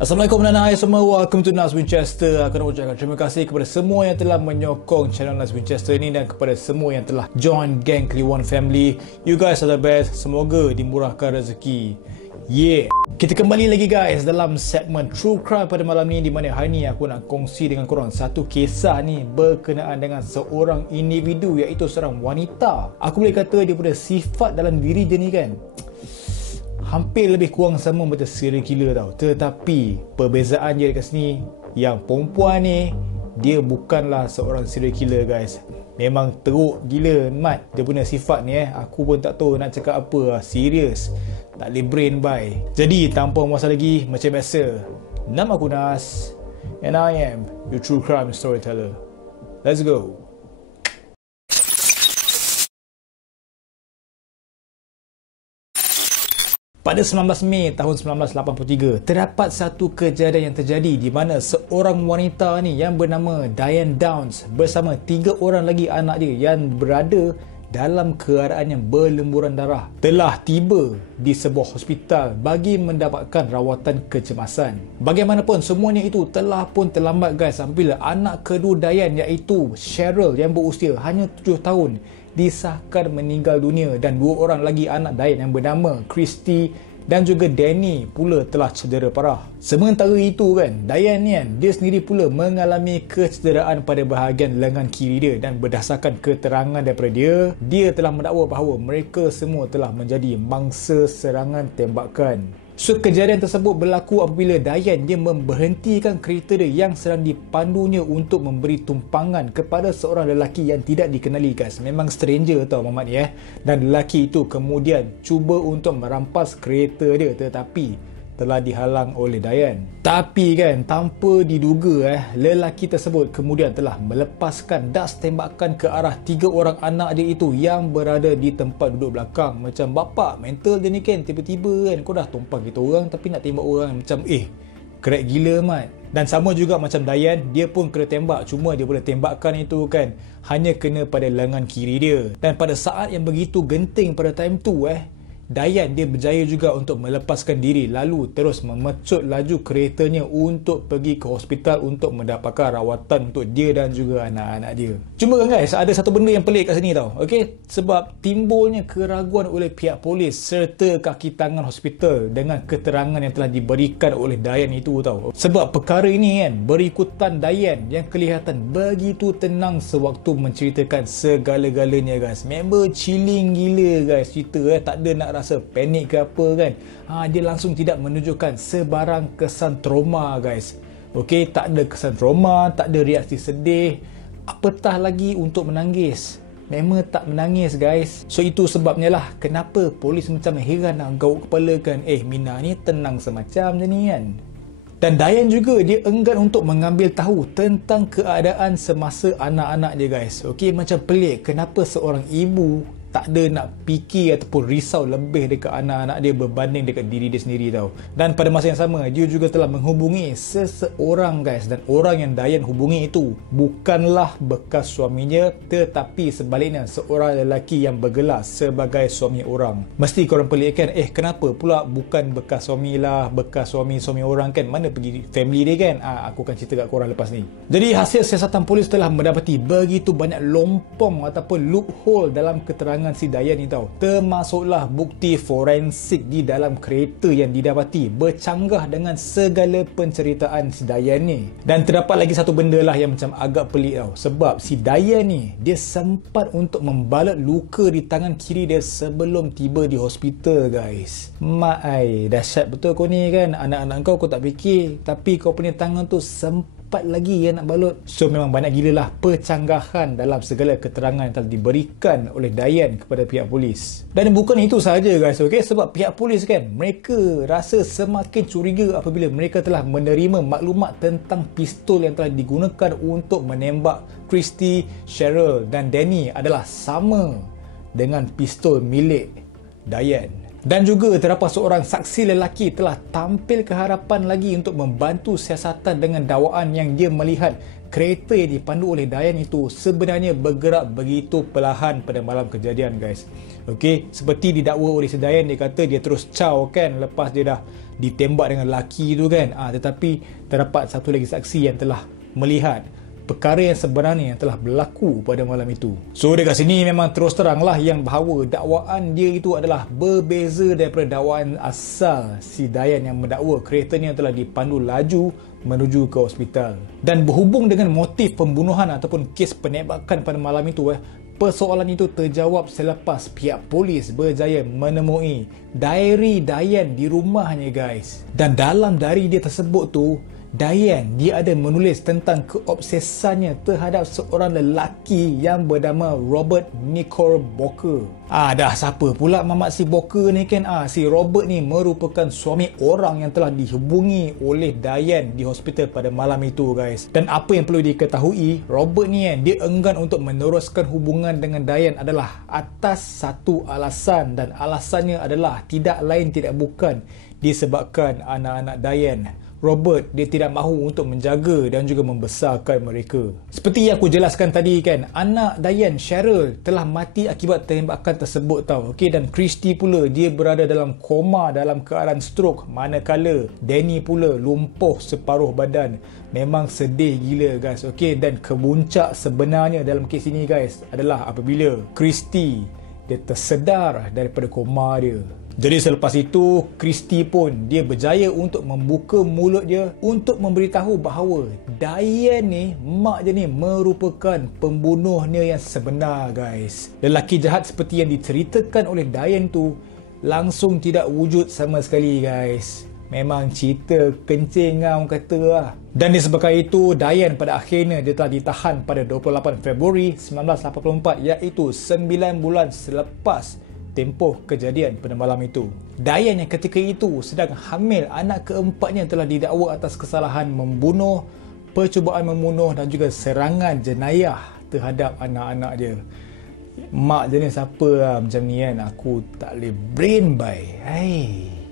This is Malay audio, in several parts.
Assalamualaikum dan hai semua, welcome to Nas Winchester. Aku nak ucapkan terima kasih kepada semua yang telah menyokong channel Nas Winchester ini dan kepada semua yang telah join gang Kliwon family. You guys are the best. Semoga dimurahkan rezeki. Yeah. Kita kembali lagi guys dalam segmen True Crime pada malam ni, di mana hari ni aku nak kongsi dengan korang satu kisah ni berkenaan dengan seorang individu, iaitu seorang wanita. Aku boleh kata dia punya sifat dalam diri dia ni kan hampir lebih kurang sama macam serial killer tau. Tetapi perbezaan dia dekat sini, yang perempuan ni dia bukanlah seorang serial killer guys. Memang teruk gila mat dia punya sifat ni Aku pun tak tahu nak cakap apa. Serius, tak boleh brain by. Jadi tanpa masa lagi, macam biasa, nama aku Nas and I am your true crime storyteller. Let's go. Pada 19 Mei tahun 1983, terdapat satu kejadian yang terjadi di mana seorang wanita ni yang bernama Diane Downs bersama 3 orang lagi anak dia yang berada dalam keadaan yang berlemburan darah telah tiba di sebuah hospital bagi mendapatkan rawatan kecemasan. Bagaimanapun semuanya itu telah pun terlambat guys, apabila anak kedua Diane iaitu Cheryl yang berusia hanya 7 tahun disahkan meninggal dunia, dan 2 orang lagi anak Diane yang bernama Christy dan juga Danny pula telah cedera parah. Sementara itu kan, Diane ni kan, dia sendiri pula mengalami kecederaan pada bahagian lengan kiri dia, dan berdasarkan keterangan daripada dia telah mendakwa bahawa mereka semua telah menjadi mangsa serangan tembakan. So, kejadian tersebut berlaku apabila Diane dia memberhentikan kereta dia yang sedang dipandunya untuk memberi tumpangan kepada seorang lelaki yang tidak dikenali guys. Memang stranger tau Mamat ni Dan lelaki itu kemudian cuba untuk merampas kereta dia, tetapi telah dihalang oleh Diane. Tapi kan, tanpa diduga lelaki tersebut kemudian telah melepaskan das tembakan ke arah 3 orang anak dia itu yang berada di tempat duduk belakang. Macam bapak mental dia ni kan, tiba-tiba kan kau dah tumpang kita orang tapi nak tembak orang. Macam crack gila mat. Dan sama juga macam Diane, dia pun kena tembak, cuma dia boleh tembakkan itu kan hanya kena pada lengan kiri dia. Dan pada saat yang begitu genting pada time tu Diane dia berjaya juga untuk melepaskan diri, lalu terus memecut laju keretanya untuk pergi ke hospital untuk mendapatkan rawatan untuk dia dan juga anak-anak dia. Cuma kan guys, ada satu benda yang pelik kat sini tau. Okey, sebab timbulnya keraguan oleh pihak polis serta kaki tangan hospital dengan keterangan yang telah diberikan oleh Diane itu tau. Sebab perkara ini kan berikutan Diane yang kelihatan begitu tenang sewaktu menceritakan segala-galanya guys. Member chilling gila guys cerita tak ada nak rasa panik ke apa kan. Dia langsung tidak menunjukkan sebarang kesan trauma guys. Okey, tak ada kesan trauma, tak ada reaksi sedih, apatah lagi untuk menangis. Memang tak menangis guys. So itu sebabnya lah kenapa polis macam heran nak gauk kepala kan. Mina ni tenang semacam je ni kan. Dan Diane juga dia enggan untuk mengambil tahu tentang keadaan semasa anak-anak dia guys. Okey, macam pelik kenapa seorang ibu tak ada nak fikir ataupun risau lebih dekat anak-anak dia berbanding dekat diri dia sendiri tau. Dan pada masa yang sama, dia juga telah menghubungi seseorang guys, dan orang yang Diane hubungi itu bukanlah bekas suaminya, tetapi sebaliknya seorang lelaki yang bergelar sebagai suami orang. Mesti korang pelik kan, kenapa pula bukan bekas suami lah, bekas suami orang kan, mana pergi family dia kan. Aku akan cerita kat korang lepas ni. Jadi hasil siasatan polis telah mendapati begitu banyak lompong ataupun loophole dalam keterangan si Diane ni tau. Termasuklah bukti forensik di dalam kereta yang didapati bercanggah dengan segala penceritaan si Diane ni. Dan terdapat lagi satu benda lah yang macam agak pelik tau. Sebab si Diane ni dia sempat untuk membalut luka di tangan kiri dia sebelum tiba di hospital guys. Mak ai, dahsyat betul kau ni kan. Anak-anak kau tak fikir, tapi kau punya tangan tu sempat lagi yang nak balut. So memang banyak gila lah pencanggahan dalam segala keterangan yang telah diberikan oleh Diane kepada pihak polis. Dan bukan itu sahaja guys, okay? Sebab pihak polis kan, mereka rasa semakin curiga apabila mereka telah menerima maklumat tentang pistol yang telah digunakan untuk menembak Christy, Cheryl dan Danny adalah sama dengan pistol milik Diane. Dan juga terdapat seorang saksi lelaki telah tampil ke hadapan lagi untuk membantu siasatan dengan dakwaan yang dia melihat kereta yang dipandu oleh Diane itu sebenarnya bergerak begitu perlahan pada malam kejadian, guys. Okey, seperti didakwa oleh si Diane, dia kata dia terus caw kan lepas dia dah ditembak dengan lelaki tu kan. Tetapi terdapat satu lagi saksi yang telah melihat perkara yang sebenarnya yang telah berlaku pada malam itu. So dekat sini memang terus teranglah yang bahawa dakwaan dia itu adalah berbeza daripada dakwaan asal si Dayan yang mendakwa keretanya telah dipandu laju menuju ke hospital. Dan berhubung dengan motif pembunuhan ataupun kes penembakan pada malam itu, persoalan itu terjawab selepas pihak polis berjaya menemui diary Dayan di rumahnya guys. Dan dalam diary dia tersebut tu, Dayan dia ada menulis tentang keobsesannya terhadap seorang lelaki yang bernama Robert Knickerbocker. Dah siapa pula mamat si Bocker ni kan? Si Robert ni merupakan suami orang yang telah dihubungi oleh Dayan di hospital pada malam itu guys. Dan apa yang perlu diketahui, Robert ni dia enggan untuk meneruskan hubungan dengan Dayan adalah atas satu alasan, dan alasannya adalah tidak lain tidak bukan disebabkan anak-anak Dayan. Robert dia tidak mahu untuk menjaga dan juga membesarkan mereka. Seperti yang aku jelaskan tadi kan, anak Dayan, Cheryl, telah mati akibat tembakan tersebut tau. Dan Christy pula dia berada dalam koma dalam keadaan stroke, manakala Danny pula lumpuh separuh badan. Memang sedih gila guys. Dan kemuncak sebenarnya dalam kes ini guys adalah apabila Christy dia tersedar daripada koma dia. Jadi selepas itu, Christy pun dia berjaya untuk membuka mulut dia untuk memberitahu bahawa Dayan ni, mak dia ni merupakan pembunuhnya yang sebenar guys. Lelaki jahat seperti yang diceritakan oleh Dayan tu langsung tidak wujud sama sekali guys. Memang cerita kencing orang kata lah. Dan disebabkan itu, Dayan pada akhirnya dia telah ditahan pada 28 Februari 1984, iaitu 9 bulan selepas tempoh kejadian pada malam itu. Dayan yang ketika itu sedang hamil anak keempatnya telah didakwa atas kesalahan membunuh, percubaan membunuh dan juga serangan jenayah terhadap anak-anak dia. Mak jenis siapa lah macam ni kan? Aku tak boleh brain by.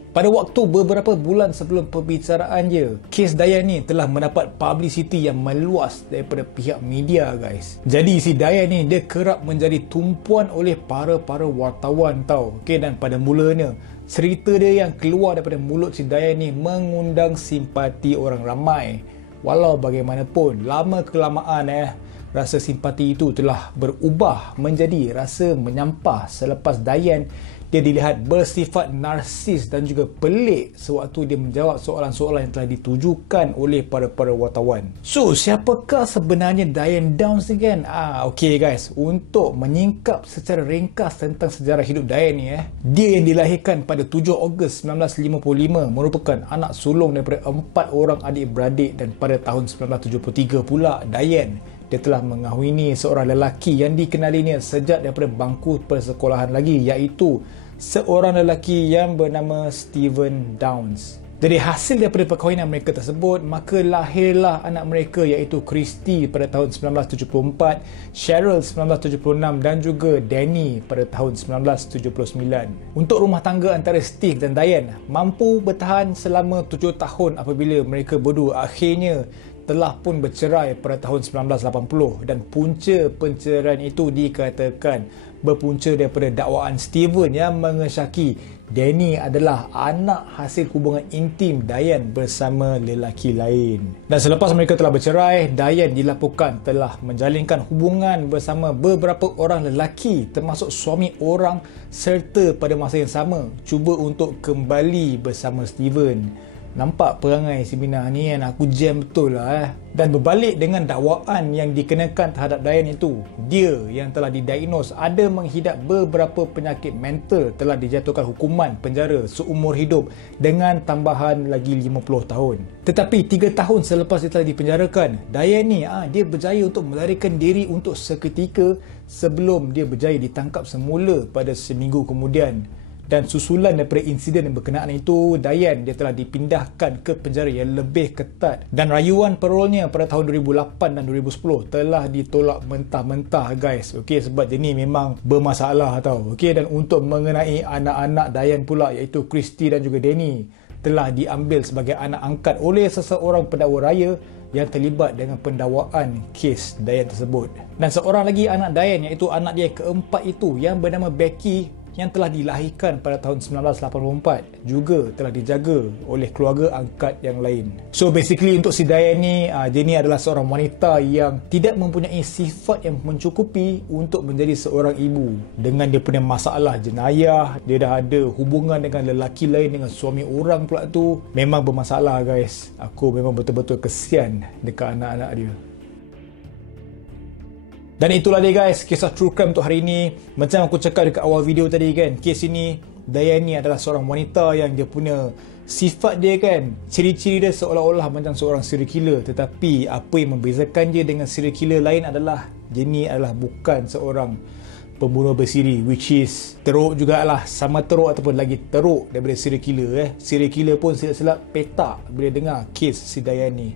Pada waktu beberapa bulan sebelum perbicaraan je, kes Dayan ni telah mendapat publicity yang meluas daripada pihak media guys. Jadi si Dayan ni dia kerap menjadi tumpuan oleh para wartawan tau. Dan pada mulanya cerita dia yang keluar daripada mulut si Dayan ni mengundang simpati orang ramai. Walau bagaimanapun, lama kelamaan rasa simpati itu telah berubah menjadi rasa menyampah selepas Dayan dia dilihat bersifat narsis dan juga pelik sewaktu dia menjawab soalan-soalan yang telah ditujukan oleh para wartawan. So, siapakah sebenarnya Dayan Downs ni kan? Guys, untuk menyingkap secara ringkas tentang sejarah hidup Dayan ni dia yang dilahirkan pada 7 Ogos 1955 merupakan anak sulung daripada 4 orang adik-beradik, dan pada tahun 1973 pula Dayan dia telah mengahwini seorang lelaki yang dikenalinya sejak daripada bangku persekolahan lagi, iaitu seorang lelaki yang bernama Stephen Downs. Jadi hasil daripada perkahwinan mereka tersebut, maka lahirlah anak mereka iaitu Christy pada tahun 1974, Cheryl 1976 dan juga Danny pada tahun 1979. Untuk rumah tangga antara Steve dan Dayan mampu bertahan selama 7 tahun apabila mereka berdua akhirnya telah pun bercerai pada tahun 1980, dan punca penceraian itu dikatakan berpunca daripada dakwaan Steven yang mengesyaki Danny adalah anak hasil hubungan intim Dayan bersama lelaki lain. Dan selepas mereka telah bercerai, Dayan dilaporkan telah menjalinkan hubungan bersama beberapa orang lelaki termasuk suami orang, serta pada masa yang sama cuba untuk kembali bersama Steven. Nampak perangai si Bina ni kan, aku jam betul lah. Dan berbalik dengan dakwaan yang dikenakan terhadap Dayan itu, dia yang telah didiagnos ada menghidap beberapa penyakit mental telah dijatuhkan hukuman penjara seumur hidup dengan tambahan lagi 50 tahun. Tetapi 3 tahun selepas dia telah dipenjarakan, Dayan ni dia berjaya untuk melarikan diri untuk seketika sebelum dia berjaya ditangkap semula pada seminggu kemudian. Dan susulan daripada insiden yang berkenaan itu, Dayan dia telah dipindahkan ke penjara yang lebih ketat, dan rayuan parolnya pada tahun 2008 dan 2010 telah ditolak mentah-mentah guys. Sebab dia ni memang bermasalah tau. Dan untuk mengenai anak-anak Dayan pula, iaitu Christy dan juga Danny, telah diambil sebagai anak angkat oleh seseorang pendakwa raya yang terlibat dengan pendakwaan kes Dayan tersebut. Dan seorang lagi anak Dayan, iaitu anak dia keempat itu yang bernama Becky, yang telah dilahirkan pada tahun 1984 juga telah dijaga oleh keluarga angkat yang lain. So basically untuk si Diane ni, dia ni adalah seorang wanita yang tidak mempunyai sifat yang mencukupi untuk menjadi seorang ibu. Dengan dia punya masalah jenayah, dia dah ada hubungan dengan lelaki lain, dengan suami orang pula tu, memang bermasalah guys. Aku memang betul-betul kesian dekat anak-anak dia. Dan itulah dia guys, kisah true crime untuk hari ini. Macam aku cakap dekat awal video tadi kan, kes ini, Diane ni adalah seorang wanita yang dia punya sifat dia kan, ciri-ciri dia seolah-olah macam seorang serial killer. Tetapi apa yang membezakan dia dengan serial killer lain adalah dia ni adalah bukan seorang pembunuh bersiri, which is teruk jugalah, sama teruk ataupun lagi teruk daripada serial killer. Serial killer pun silap-silap petak bila dengar kes si Diane ni.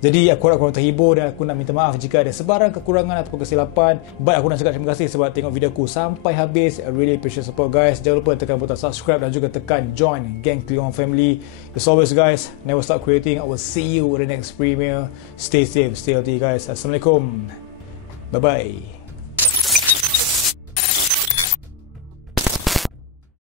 Jadi aku harap korang terhibur dan aku nak minta maaf jika ada sebarang kekurangan ataupun kesilapan. But aku nak cakap terima kasih sebab tengok video aku sampai habis. I really appreciate support guys. Jangan lupa tekan butang subscribe dan juga tekan join Gang Cleon Family. As always guys, never stop creating. I will see you in the next premiere. Stay safe, stay healthy guys. Assalamualaikum. Bye bye.